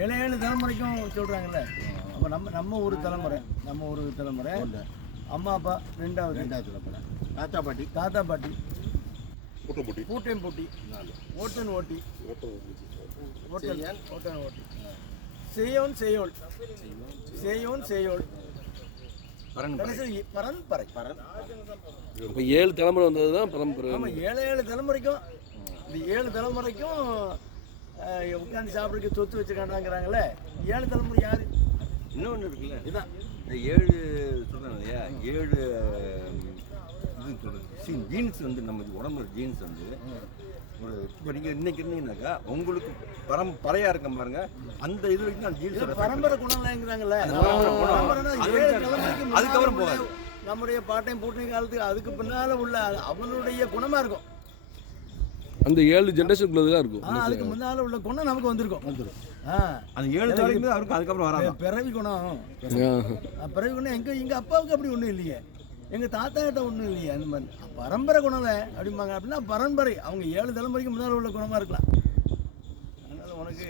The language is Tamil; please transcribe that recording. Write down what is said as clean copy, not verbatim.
7 தலைமுறைக்கும் சொல்கிறாங்கல்ல. அப்போ நம்ம ஒரு தலைமுறை அம்மா அப்பா ரெண்டாவது தலைமுறை தாத்தா பாட்டி பூட்டன் பூட்டி ஓட்டன் ஓட்டி செய்யோன் பரம்பரை. இப்போ 7 தலைமுறை வந்தது தான் பரம்பரை. ஆமாம், 7 தலைமுறைக்கும் இந்த 7 தலைமுறைக்கும் உட்காந்து சாப்பிட்றதுக்கு சொத்து வச்சுக்காண்டாங்கிறாங்களே. 7 தலைமுறை யார்? இன்னொன்று இருக்குல்ல, இதுதான் இந்த 7 சொல்கிறாங்க இல்லையா, 7 இது சொல்கிறது ஜீன்ஸ் வந்து நம்ம உடம்புல ஜீன்ஸ் வந்து ஒரு இப்போ நீங்கள் இன்னைக்கு இருந்தீங்கன்னாக்கா உங்களுக்கு பறையாக இருக்க பாருங்க, அந்த இது வரைக்கும் தான் ஜீன்ஸ் பரம்பரை குணம்லாங்கிறாங்கல்ல. அதுக்கப்புறம் போகாது. நம்முடைய பாட்டையும் பூட்டை காலத்துக்கு அதுக்கு பின்னால் உள்ள அவனுடைய குணமாக இருக்கும். அந்த 7 ஜென்ரேஷனுக்குள்ளது தான் இருக்கும். அதுக்கு முன்னால் உள்ள குணம் நமக்கு வந்துடும். அந்த 7 தலைமுறை அவருக்கு அதுக்கப்புறம் வராது. பிறவி குணம் எங்கள் அப்பாவுக்கு அப்படி ஒன்றும் இல்லையே, எங்கள் தாத்தா கிட்ட ஒன்றும் இல்லையே. அந்த மாதிரி பரம்பரை குணம் அப்படிம்பாங்க. அப்படின்னா பரம்பரை அவங்க 7 தலைமுறைக்கு முன்னால் உள்ள குணமாக இருக்கலாம். அதனால் உனக்கு